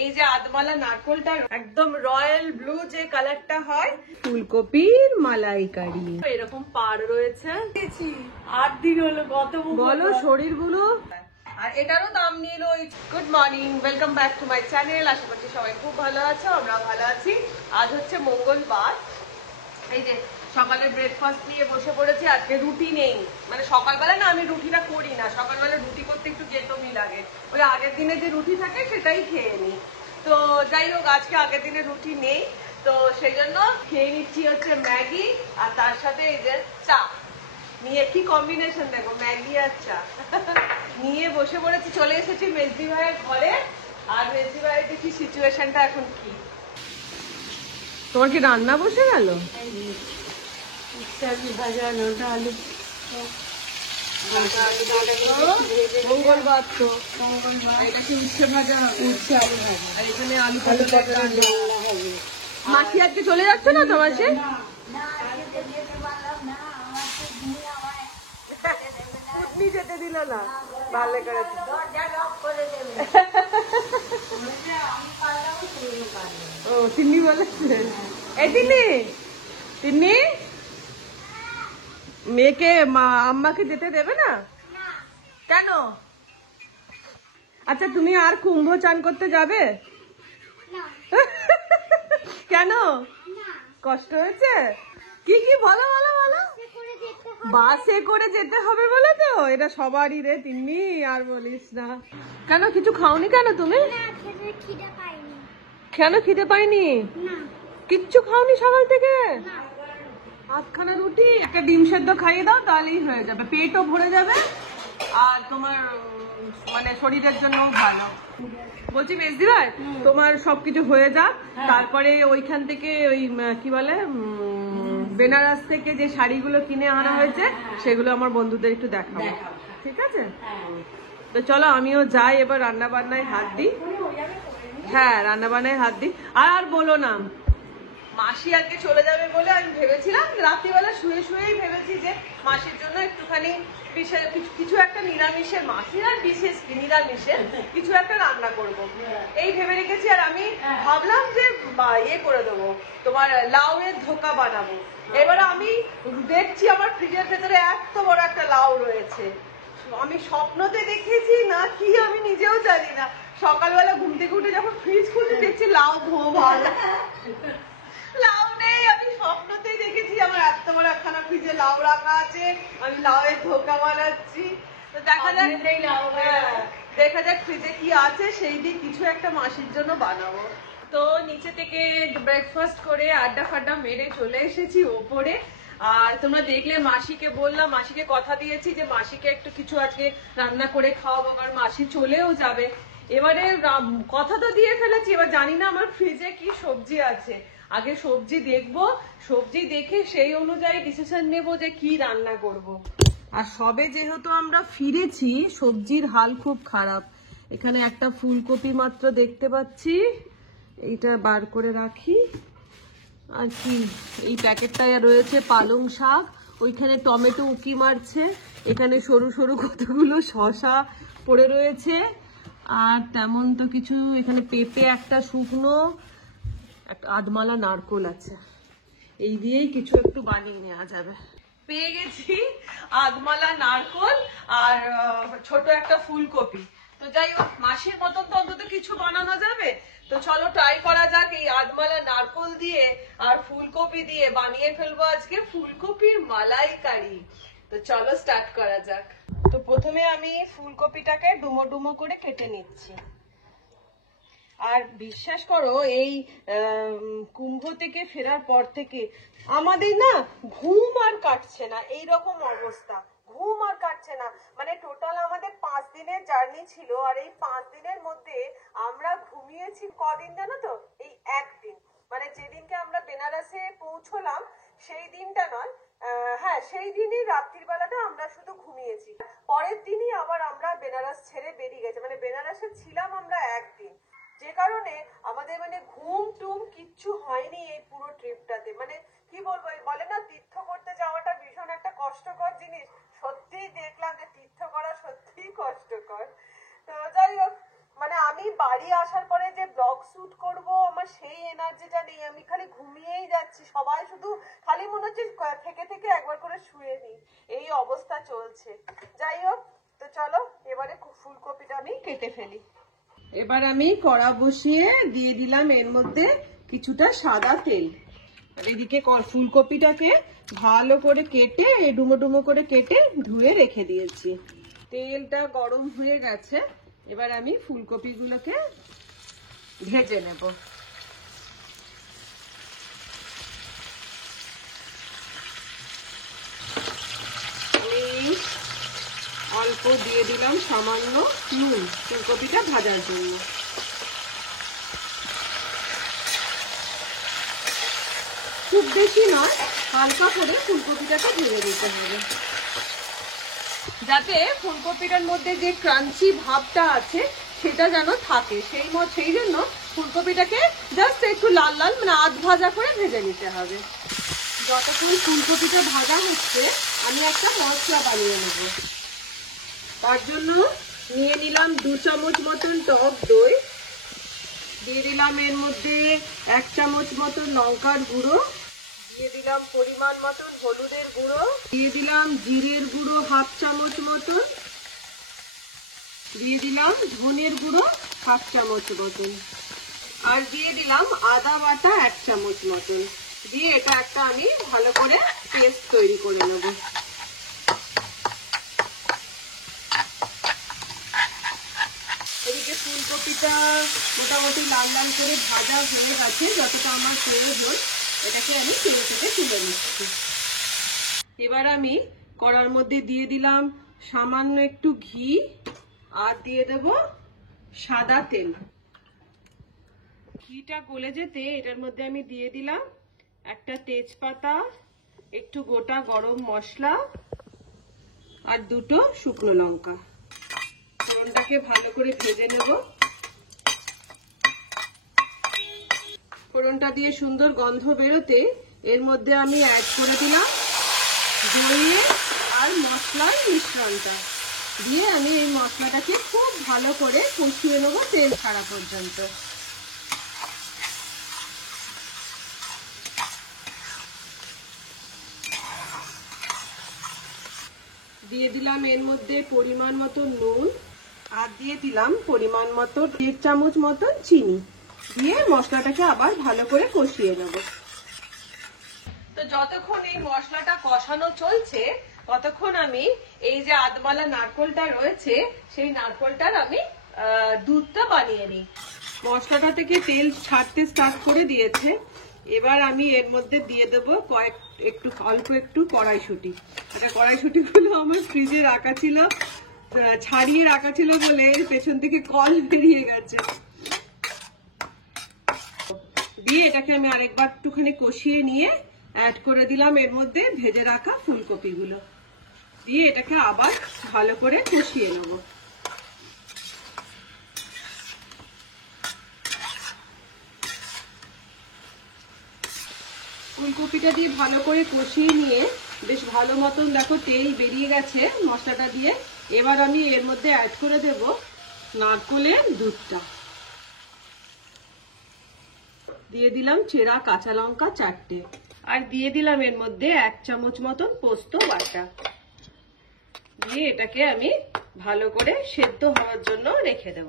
এই যে আদমালা নারকোলটা একদম রয়্যাল ব্লু যে কালারটা হয়, ফুলকপির মালাইকারি এরকম পাড় রয়েছে। 8 দিন হলো, বলো শরীরগুলো। আর এটারও দাম নিল। Good morning, welcome back to my channel. আশা করছি সবাই খুব ভালো আছো, আমরা ভালো আছি। আজ হচ্ছে মঙ্গলবার। এই যে সকালে ব্রেকফাস্ট নিয়ে বসে পড়েছি। আজকে রুটি নেই, মানে সকালবেলা না আমি রুটিটা করি না, সকালবেলা রুটি করতে একটু গেতমি লাগে, ওই আগের দিনে যে রুটি থাকে সেটাই খেয়ে নিই। তো যাই হোক, আজকে আগের দিনে রুটি নেই, তো সেই জন্য খেয়ে নিচ্ছি হচ্ছে ম্যাগি, আর তার সাথে এই যে চা নিয়ে। কি কম্বিনেশন দেখো, ম্যাগি আর চা নিয়ে বসে পড়েছি। চলে এসেছি মেজদি ভাইয়ের ঘরে। আর মেজদি ভাইয়ের দেখি সিচুয়েশনটা এখন কি। তোমার কি রান্না বসে গেল? মঙ্গলবার তো, এটা কি উচ্ছে ভাজা হবে? উচ্ছে আলু ভাজা, আর এখানে আলু ভাজা। মাসি আজকে চলে যাচ্ছে না তোমার? সে যেতে দিল না, ভালো করেছে। ও তিন্নি বলেছে। এই তিন্নি, তিন্নি মেয়েকে আম্মাকে যেতে দেবে না কেন? আচ্ছা তুমি আর কুম্ভ চান করতে যাবে? কেন, কষ্ট হয়েছে? কি কি বলো বলো বলো। বাসে করে যেতে হবে বলে তো, এটা সবারই রে তিন্নি, আর বলিস না। কেন কিছু খাওনি কেন তুমি? কেন খিদে পাইনি? কিচ্ছু খাওনি সকাল থেকে? 8খানা রুটি, একটা ডিম সেদ্ধ খাইয়ে দাও, তাহলেই হয়ে যাবে, পেটও ভরে যাবে, আর তোমার মানে শরীরের জন্য ভালো। বলছি মেজদি ভাই, তোমার সবকিছু হয়ে যাক, তারপরে ওইখান থেকে ওই কি বলে বেনারস থেকে যে শাড়িগুলো কিনে আনা হয়েছে সেগুলো আমার বন্ধুদের একটু দেখাবো, ঠিক আছে? তো চলো আমিও যাই এবার, রান্না বান্নায় হাত দিই। হ্যাঁ রান্না বান্নায় হাত দিই। আর বলো না, মাসি আজকে চলে যাবে বলে আমি ভেবেছিলাম, রাত্রিবেলা শুয়ে শুয়েই ভেবেছি যে মাসির জন্য একটুখানি বিশেষ কিছু একটা নিরামিষের, মাসির আর বিশেষ নিরামিষের কিছু একটা রান্না করব, এই ভেবে রেখেছি। আর আমি ভাবলাম যে ইয়ে করে দেবো, তোমার লাউয়ের ধোকা বানাবো। এবার আমি দেখছি আমার ফ্রিজের ভেতরে এত বড় একটা লাউ রয়েছে। আমি স্বপ্নতে দেখেছি না কি আমি নিজেও জানি না, সকালবেলা ঘুম থেকে উঠে যখন ফ্রিজ খুলতে দেখছি লাউ ধোয়া ভাজা। লাউ নেই, আমি স্বপ্নতেই দেখেছি আমার এত বড় একখানা ফ্রিজে লাউ রাখা আছে, আমি লাউয়ের ধোকা বানাচ্ছি। তো দেখা যাক, দেখা যাক ফ্রিজে কি আছে, সেই দিয়ে কিছু একটা মাসির জন্য বানাবো। তো নিচে থেকে ব্রেকফাস্ট করে আড্ডা ফাড্ডা মেরে চলে এসেছি ওপরে। আর তোমরা দেখলে মাসিকে বললাম, মাসিকে কথা দিয়েছি যে মাসিকে একটু কিছু আজকে রান্না করে খাওয়াবো, কারণ মাসি চলেও যাবে। এবারে কথা তো দিয়ে ফেলেছি, এবার জানি না আমার ফ্রিজে কি সবজি আছে। আগে সবজি দেখবো, সবজি দেখে সেই অনুযায়ী ডিসিশন নেব যে কি রান্না করব। আর সবে যেহেতু আমরা ফিরেছি, সবজির হাল খুব খারাপ। এখানে একটা ফুলকপি মাত্র দেখতে পাচ্ছি, এইটা বার করে রাখি। আর কি এই প্যাকেটটায় রয়েছে পালং শাক, ওইখানে টমেটো উকি মারছে, এখানে সরু সরু কতগুলো শসা পড়ে রয়েছে, আর তেমন তো কিছু। এখানে পেঁপে একটা শুকনো, একটা আধমালা নারকোল আছে, এই দিয়েই কিছু একটু বানিয়ে নেওয়া যাবে। পেয়ে গেছি আধমালা নারকোল আর ছোট একটা ফুলকপি। তো যাই হোক, মাসির মতন তো অন্তত কিছু বানানো যাবে। তো চলো ট্রাই করা যাক, এই আধমালা নারকোল দিয়ে আর ফুলকপি দিয়ে বানিয়ে ফেলবো আজকে ফুলকপির মালাইকারি। তো চলো স্টার্ট করা যাক। তো প্রথমে আমি ফুলকপিটাকে ডুমো ডুমো করে কেটে নিচ্ছি। আর বিশ্বাস করো, এই কুম্ভ থেকে ফেরার পর থেকে আমাদের না ঘুম আর কাটছে না, এইরকম অবস্থা, ঘুম আর কাটছে না। মানে টোটাল আমাদের 5 দিনের জার্নি ছিল, আর এই 5 দিনের মধ্যে আমরা ঘুমিয়েছি কদিন জানো তো? এই একদিন, মানে যেদিনকে আমরা বেনারসে পৌঁছলাম সেই দিনটা নয়, হ্যাঁ সেই দিনই রাত্রির বেলাটা আমরা শুধু ঘুমিয়েছি। পরের দিনই আবার আমরা বেনারস ছেড়ে বেরিয়ে গেছি, মানে বেনারসে ছিলাম আমরা একদিন, যে কারণে আমাদের মানে ঘুম টুম কিচ্ছু হয়নি এই পুরো ট্রিপটাতে। মানে কি বলবো, বলে না তীর্থ করতে যাওয়াটা ভীষণ একটা কষ্টকর জিনিস, সত্যিই দেখলাম যে তীর্থ করা সত্যিই কষ্টকর। তো যাই হোক, মানে আমি বাড়ি আসার পরে যে ব্লগ শুট করব, আমার সেই এনার্জিটা নেই, আমি খালি ঘুমিয়েই যাচ্ছি। সবাই শুধু খালি মনে হচ্ছে থেকে থেকে একবার করে শুয়ে নি, এই অবস্থা চলছে। যাই হোক, তো চলো এবারে ফুলকপিটা আমি কেটে ফেলি। এবার আমি কড়া বসিয়ে দিয়ে দিলাম এর মধ্যে কিছুটা সাদা তেল। এদিকে ফুলকপিটাকে ভালো করে কেটে ডুমো ডুমো করে কেটে ধুয়ে রেখে দিয়েছি। তেলটা গরম হয়ে গেছে, এবার আমি ফুলকপিগুলোকে ভেজে নেব। অল্প দিয়ে দিলাম সামান্য নুন ফুলকপিটা ভাজার জন্য। খুব বেশি নয়, হালকা করে ফুলকপিটাকে ভেজে দিতে হবে, যাতে ফুলকপিটার মধ্যে যে ক্রাঞ্চি ভাবটা আছে সেটা যেন থাকে। সেই জন্য ফুলকপিটাকে জাস্ট একটু লাল লাল মানে আধ ভাজা করে ভেজে নিতে হবে। যতক্ষণ ফুলকপিটা ভাজা হচ্ছে আমি একটা মশলা বানিয়ে নেব। তার জন্য নিয়ে নিলাম 2 চামচ মতন টক দই, দিয়ে দিলাম এর মধ্যে 1 চামচ মতন লঙ্কার গুঁড়ো, দিয়ে দিলাম পরিমাণ মতন হলুদের গুঁড়ো, দিয়ে দিলাম জিরের গুঁড়ো 1/2 চামচ মতন, দিয়ে দিলাম ধনের গুঁড়ো 1/2 চামচ মতন, আর দিয়ে দিলাম আদা বাটা 1 চামচ মতন। দিয়ে এটা একটা আমি ভালো করে পেস্ট তৈরি করে নেব। এদিকে ফুলকপিটা মোটামুটি লাল লাল করে ভাজা হয়ে গেছে, যতটা আমার প্রয়োজন। এটাকে আমি তেল থেকে তুলে নিচ্ছি। এবার আমি কড়ার মধ্যে দিয়ে দিলাম সামান্য একটু ঘি, আর দিয়ে দেব সাদা তেল। ঘিটা গলে যেতে এটার মধ্যে আমি দিয়ে দিলাম একটা তেজপাতা, একটু গোটা গরম মশলা, আর 2টো শুকনো লঙ্কা। ফোড়নটাকে ভালো করে ভেজে নেব। ফোড়নটা দিয়ে সুন্দর গন্ধ বেরোতে এর মধ্যে আমি অ্যাড করে দিলাম দইয়ের আর মশলার মিশ্রণটা। দিয়ে আমি এই মশলাটাকে খুব ভালো করে কষিয়ে নেবো তেল ছাড়া পর্যন্ত। দিয়ে দিলাম এর মধ্যে পরিমাণ মতো নুন, আর দিয়ে দিলাম পরিমাণ মতো 1 চামচ মতো চিনি। দিয়ে মশলাটাকে আবার ভালো করে কষিয়ে নেব। তো যতক্ষণ এই মশলাটা কষানো চলছে ততক্ষণ আমি এই যে আধমালা নারকোলটা রয়েছে সেই নারকোলটার আমি দুধটা বানিয়ে নিই। মশলাটা থেকে তেল ছাড়তে স্টার্ট করে দিয়েছে। এবার আমি এর মধ্যে দিয়ে দেবো অল্প একটু কড়াইশুঁটি। এটা কড়াইশুঁটিগুলো আমার ফ্রিজে রাখা ছিল, ছাড়িয়ে রাখা ছিল বলে পেছন থেকে কল বেরিয়ে গেছে। দিয়ে এটাকে আমি আরেকবার একটুখানি কষিয়ে নিয়ে অ্যাড করে দিলাম এর মধ্যে ভেজে রাখা ফুলকপিগুলো। দিয়ে এটাকে আবার ভালো করে কষিয়ে নেব। ফুলকপিটা দিয়ে ভালো করে কষিয়ে নিয়ে বেশ ভালো মতন দেখো তেল বেরিয়ে গেছে মশলাটা দিয়ে। এবার আমি এর মধ্যে অ্যাড করে দেব নারকোলের দুধটা। দিয়ে দিলাম চেরা কাঁচা লঙ্কা 4টে, আর দিয়ে দিলাম এর মধ্যে 1 চামচ মতন পোস্ত বাটা। দিয়ে এটাকে আমি ভালো করে সেদ্ধ হওয়ার জন্য রেখে দেব।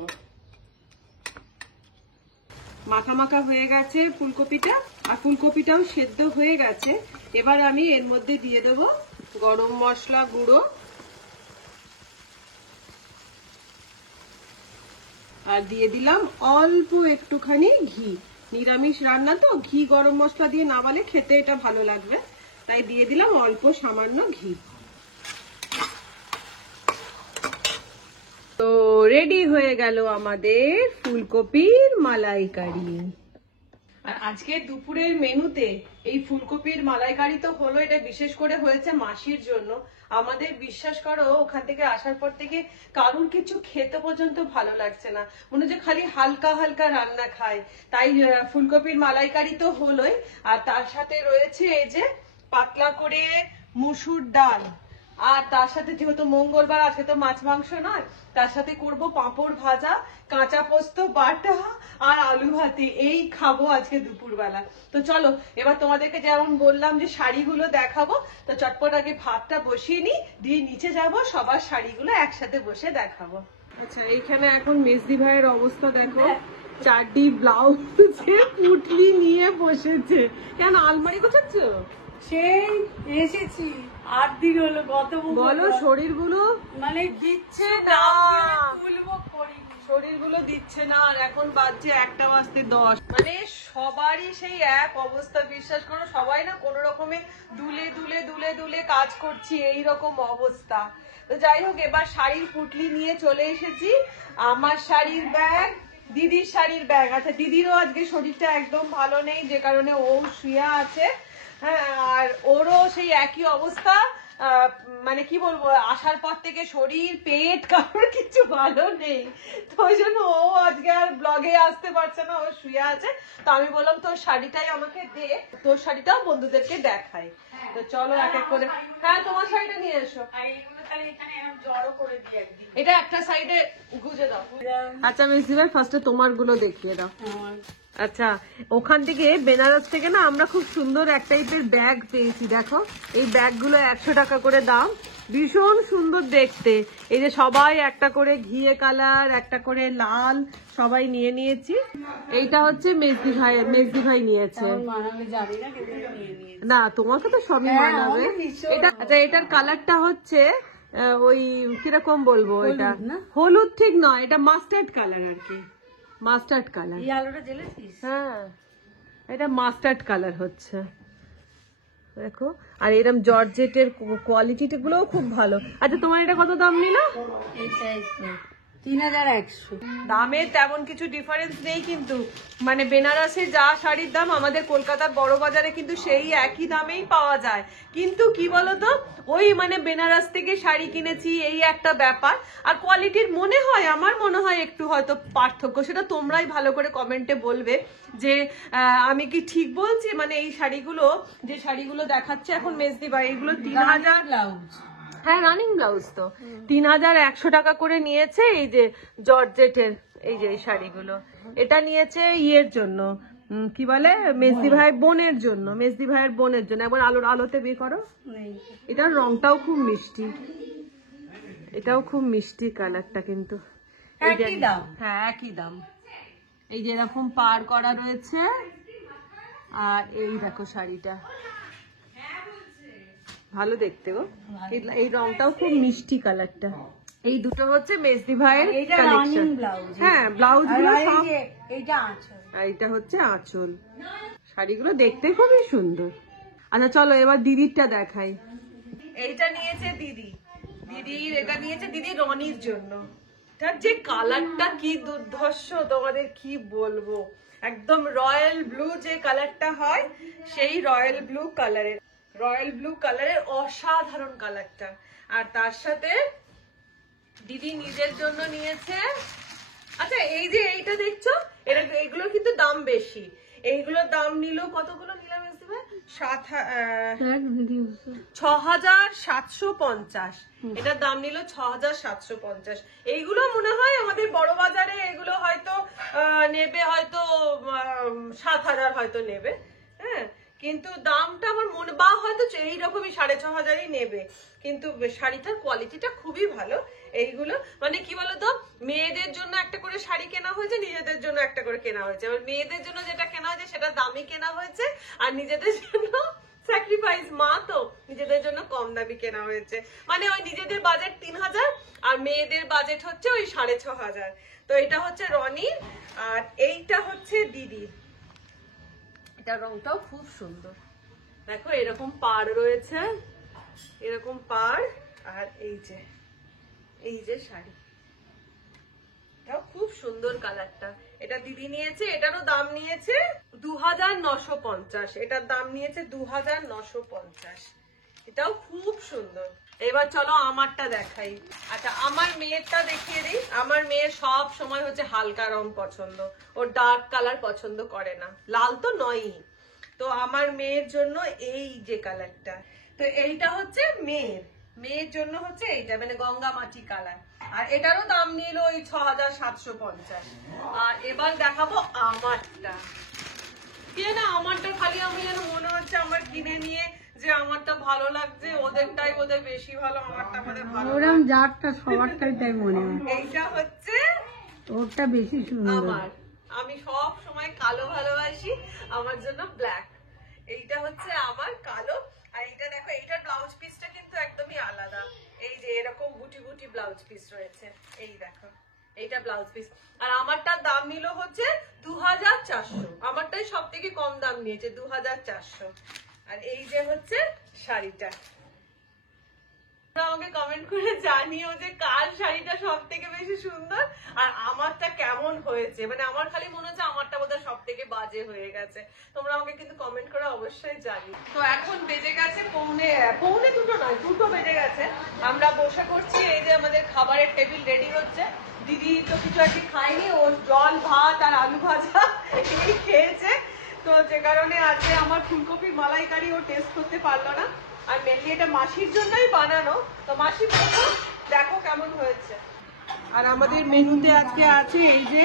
মাখা মাখা হয়ে গেছে ফুলকপিটা, আর ফুলকপিটাও সেদ্ধ হয়ে গেছে। এবার আমি এর মধ্যে দিয়ে দেব গরম মশলা গুঁড়ো, আর দিয়ে দিলাম অল্প একটুখানি ঘি। নিরামিষ রান্না তো ঘি গরম মশলা দিয়ে না বালে খেতে এটা ভালো লাগবে, তাই দিয়ে দিলাম অল্প সামান্য ঘি। তো রেডি হয়ে গেল আমাদের ফুলকপির মালাইকারি। আর আজকে দুপুরের মেনুতে এই ফুলকপির মালাইকারি তো হলো, এটা বিশেষ করে হয়েছে মাসির জন্য। আমাদের বিশ্বাস করো ওখান থেকে আসার পর থেকে কারুর কিছু খেতে পর্যন্ত ভালো লাগছে না, মনে হচ্ছে খালি হালকা হালকা রান্না খায়। তাই ফুলকপির মালাইকারি তো হলোই, আর তার সাথে রয়েছে এই যে পাতলা করে মুসুর ডাল, আর তার সাথে যেহেতু মঙ্গলবার, আজকে তো মাছ মাংস নয়, তার সাথে করব পাঁপড় ভাজা, কাঁচা পোস্ত বাটা আর আলু ভাতে। এই খাবো আজকে দুপুরবেলা। তো চলো এবার তোমাদেরকে যেমন বললাম যে শাড়িগুলো দেখাবো, তো চটপট আগে ভাতটা বসিয়ে নিই, দিয়ে নিচে যাব, সবার শাড়িগুলো একসাথে বসে দেখাবো। আচ্ছা, এইখানে এখন মেজদি ভাইয়ের অবস্থা দেখো, চারটি ব্লাউজ পুটলি নিয়ে বসেছে। কেন আলমারি গোছাচ্ছ? সেই এসেছি 8 দিন হলো, গত বলো শরীরগুলো মানে দিচ্ছে না, তুলবো করি শরীরগুলো দিচ্ছে না। আর এখন বাজছে 1:10, মানে সবারই সেই এক অবস্থা। বিশ্বাস করো, সবাই না কোনো রকমে দুলে দুলে দুলে দুলে কাজ করছি, এই রকম অবস্থা। তো যাই হোক, এবার শাড়ির পুটলি নিয়ে চলে এসেছি। আমার শাড়ির ব্যাগ, দিদির শাড়ির ব্যাগ। আচ্ছা, দিদিরও আজকে শরীরটা একদম ভালো নেই, যে কারণে ও শুয়ে আছে। হ্যাঁ, আর ওরও সেই একই অবস্থা। মানে কি বলবো, আসার পর থেকে শরীর পেট কারোর কিছু ভালো নেই। তো ওই জন্য ও আজকে আর ব্লগে আসতে পারছে না, ও শুয়ে আছে। তো আমি বললাম তোর শাড়িটাই আমাকে দে, তোর শাড়িটাও বন্ধুদেরকে দেখাই। তো চলো এক এক করে। হ্যাঁ, তোমার শাড়িটা নিয়ে এসো। এটা একটা সাইডে গুজে দাও। আচ্ছা মিস ভাই, ফার্স্টে তোমার গুলো দেখিয়ে দাও। আচ্ছা, ওখান থেকে বেনারস থেকে না আমরা খুব সুন্দর এক টাইপের ব্যাগ পেয়েছি। দেখো, এই ব্যাগগুলো 100 টাকা করে দাম, ভীষণ সুন্দর দেখতে। এই যে সবাই একটা করে ঘিয়ে কালার, একটা করে লাল, সবাই নিয়ে নিয়েছি। এইটা হচ্ছে মেজদি ভাই নিয়েছে। না, তোমাকে তো সবই মানাবে। এটা আচ্ছা, এটার কালারটা হচ্ছে ওই কিরকম বলবো, এটা হলুদ ঠিক নয়, এটা মাস্টার্ড কালার আর কি, মাস্টার্ড কালার। এই আলোটা জ্বেলেছিস? হ্যাঁ, এটা মাস্টার্ড কালার হচ্ছে, দেখো। আর এরকম জর্জেটের কোয়ালিটি গুলোও খুব ভালো। আচ্ছা, তোমার এটা কত দাম নিল? এইটাই 3100। দামে তেমন কিছু ডিফারেন্স নেই, কিন্তু মানে বেনারসে যা শাড়ির দাম আমাদের কলকাতার বড় বাজারে কিন্তু সেই একই দামেই পাওয়া যায়। কিন্তু কি বলতো, ওই মানে বেনারস থেকে শাড়ি কিনেছি, এই একটা ব্যাপার। আর কোয়ালিটির আমার মনে হয় একটু হয়তো পার্থক্য, সেটা তোমরাই ভালো করে কমেন্টে বলবে যে আমি কি ঠিক বলছি। মানে এই শাড়িগুলো, যে শাড়িগুলো দেখাচ্ছে এখন মেজদি ভাই, এগুলো 3000 ব্লাউজ। হ্যাঁ, রানিং ব্লাউজ তো 3100 টাকা করে নিয়েছে। এই যে জর্জেটের এই যে এই শাড়িগুলো, এটা নিয়েছে ইয়ের জন্য, কি বলে, মেজদি ভাইয়ের বোনের জন্য, মেজদি ভাইয়ের বোনের জন্য। একবার আলোতে বের করো। এটার রংটাও খুব মিষ্টি, এটাও খুব মিষ্টি কালারটা, কিন্তু একই দাম। হ্যাঁ, একই দাম। এই যে এরকম পার করা রয়েছে। আর এই দেখো শাড়িটা ভালো দেখতে গো, এই রংটাও খুব মিষ্টি কালারটা। এই দুটো হচ্ছে মেজদি ভাইয়ের কালেকশন। হ্যাঁ, ব্লাউজ গুলো সব, এইটা আঁচল, আর এটা হচ্ছে আঁচল। শাড়িগুলো দেখতে খুবই সুন্দর। আচ্ছা চলো এবার দিদিরটা দেখাই। এইটা নিয়েছে দিদির এটা নিয়েছে দিদি রনির জন্য। তার যে কালারটা কি দুর্ধর্ষ, তোমাদের কি বলবো, একদম রয়্যাল ব্লু যে কালারটা হয়, সেই রয়্যাল ব্লু কালারের অসাধারণ কালারটা। আর তার সাথে দিদি নিজের জন্য নিয়েছে। আচ্ছা, এই যে এইটা দেখছো, এগুলো কিন্তু দাম বেশি। এইগুলোর দাম নিল, কতগুলো নিলাম 6750। এটার দাম নিল 6750। এইগুলো মনে হয় আমাদের বড় বাজারে এগুলো হয়তো নেবে, হয়তো 7000 হয়তো নেবে। হ্যাঁ, কিন্তু দামটা আমার মনে, বা হয়তো এইরকমই 6500 নেবে। কিন্তু শাড়িটার কোয়ালিটিটা খুবই ভালো। এইগুলো মানে কি বলতো, মেয়েদের জন্য একটা করে শাড়ি কেনা হয়েছে, নিজেদের জন্য একটা করে কেনা হয়েছে। এবার মেয়েদের জন্য যেটা কেনা হয়েছে সেটা দামি কেনা হয়েছে, আর নিজেদের জন্য স্যাক্রিফাইস, মা তো, নিজেদের জন্য কম দামি কেনা হয়েছে। মানে ওই নিজেদের বাজেট 3000 আর মেয়েদের বাজেট হচ্ছে ওই 6500। তো এটা হচ্ছে রনির, আর এইটা হচ্ছে দিদির। এটা রংটাও খুব সুন্দর, দেখো এরকম পাড় রয়েছে, এরকম পাড়। আর এই যে শাড়ি, এটাও খুব সুন্দর কালারটা। এটা দিদি নিয়েছে, এটারও দাম নিয়েছে 2950। এটার দাম নিয়েছে 2950। এটাও খুব সুন্দর। এবার চলো আমারটা দেখাই। আচ্ছা, আমার মেয়েরটা দেখিয়ে দিই। আমার মেয়ের সব সময় হচ্ছে হালকা রং পছন্দ, ও ডার্ক কালার পছন্দ করে না, লাল তো নয়ই। তো আমার মেয়ের জন্য এই যে কালারটা, তো এইটা হচ্ছে মেয়ের। মেয়ের জন্য হচ্ছে এইটা মানে গঙ্গা মাটি কালার, আর এটারও দাম নিল ওই 6750। আর এবার দেখাবো আমারটা। আমারটা খালি আমি যেন মনে হচ্ছে আমার কিনে নিয়ে যে আমারটা ভালো লাগছে, ওদেরটাই ওদের বেশি ভালো, আমারটা আমাদের ভালো ওরম যারটা সবারটাই তাই মনে হয়। এইটা হচ্ছে ওরটা বেশি সুন্দর। আমার, আমি সব সময় কালো ভালোবাসি, আমার জন্য ব্ল্যাক। এইটা হচ্ছে আমার কালো। আর এইটা দেখো, এইটার ব্লাউজ পিসটা কিন্তু একদমই আলাদা। এই যে এরকম বুটি বুটি ব্লাউজ পিস রয়েছে, এই দেখো এইটা ব্লাউজ পিস। আর আমারটার দাম নিল হচ্ছে 2400। আমারটাই সব থেকে কম দাম নিয়েছে, 2400। আর এই যে হচ্ছে শাড়িটা। আমাকে কমেন্ট করে জানিও যে কার শাড়িটা সব থেকে বেশি সুন্দর আর আমারটা কেমন হয়েছে। মানে আমার খালি মনে হচ্ছে আমারটা বোধহয় সব থেকে বাজে হয়ে গেছে। তোমরা আমাকে কিন্তু কমেন্ট করে অবশ্যই জানিও। তো এখন বেজে গেছে পৌনে দুটো নয়, 2টো বেজে গেছে। আমরা বসে করছি, এই যে আমাদের খাবারের টেবিল রেডি হচ্ছে। দিদি তো কিছু আর কি খায়নি, ও জল ভাত আর আলু ভাজা এই খেয়েছে। তো যে কারণে আজকে আমার ফুলকপির মালাইকারি ও টেস্ট করতে পারলো না। আর মেনলি এটা মাসির জন্যই বানানো, তো মাসি দেখো কেমন হয়েছে। আর আমাদের মেনুতে আজকে আছে এই যে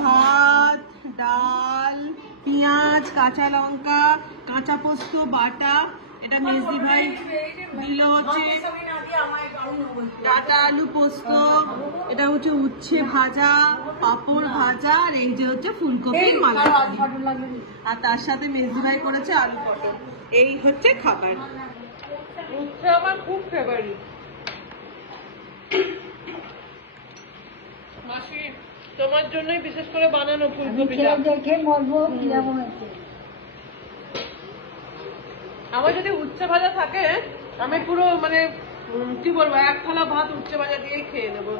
ভাত, ডাল, পেঁয়াজ, কাঁচা লঙ্কা, কাঁচা পোস্ত বাটা। এটা মেজদি ভাই দিল হচ্ছে ডাটা আলু পোস্ত, এটা হচ্ছে উচ্ছে ভাজা, পাঁপড় ভাজা, আর এই যে হচ্ছে ফুলকপির মালাইকারি। আর তার সাথে মেজদি ভাই করেছে আলু পটল। এই হচ্ছে খাবার। উচ্ছে আমার খুব ফেভারিট। মাসি তোমার জন্যই বিশেষ করে বানানো ফুলকপিটা। দেখে বলবো কিরকম হয়েছে। আমার যদি উচ্ছে ভাজা থাকে আমি পুরো মানে কি বলবো, এক থালা ভাত উচ্ছে ভাজা দিয়ে খেয়ে নেবো,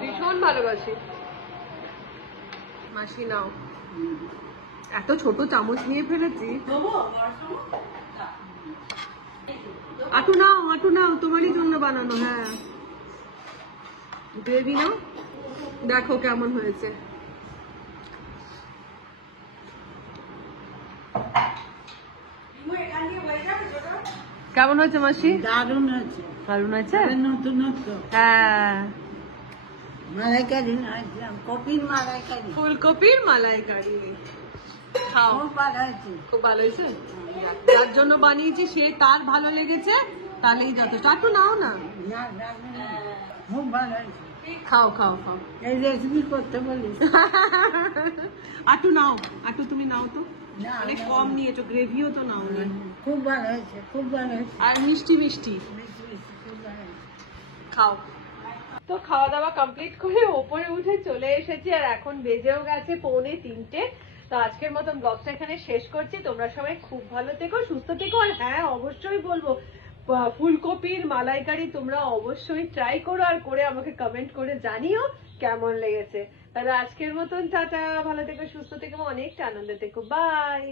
ভীষণ ভালোবাসি। মাসি নাও, এত ছোট চামচ নিয়ে ফেলেছি। আটু নাও তোমারই জন্য বানানো। হ্যাঁ গ্রেভি নাও, দেখো কেমন হয়েছে। কেমন হয়েছে মাসি? দারুণ হয়েছে। দারুণ হয়েছে। নতুনত্ব। হ্যাঁ, মালাইকারি না, কপির মালাইকারি, ফুলকপির মালাইকারি। খাও, খুব ভালো হয়েছে। খুব ভালো হয়েছে। যার জন্য বানিয়েছি সে তার ভালো লেগেছে, তাহলেই যথেষ্ট। একটু নাও না, খুব ভালো হয়েছে। খাও। এই রেসিপি করতে বলিস। আটু নাও, আটু তুমি নাও তো, অনেক কম নিয়েছো, গ্রেভিও তো নাও নি। খুব ভালো হয়েছে, খুব ভালো হয়েছে। আর মিষ্টি খুব ভালো হয়েছে। খাও। তো খাওয়া দাওয়া কমপ্লিট করে ওপরে উঠে চলে এসেছি, আর এখন বেজেও গেছে 2:45। তো আজকের মতন ব্লগটা এখানে শেষ করছি। তোমরা সবাই খুব ভালো থেকো, সুস্থ থেকো। আর হ্যাঁ, অবশ্যই বলবো ফুলকপির মালাইকারি তোমরা অবশ্যই ট্রাই করো, আর করে আমাকে কমেন্ট করে জানিও কেমন লেগেছে। তাহলে আজকের মতন টাটা, ভালো থেকো, সুস্থ থেকো, অনেকটা আনন্দে থেকো, বাই।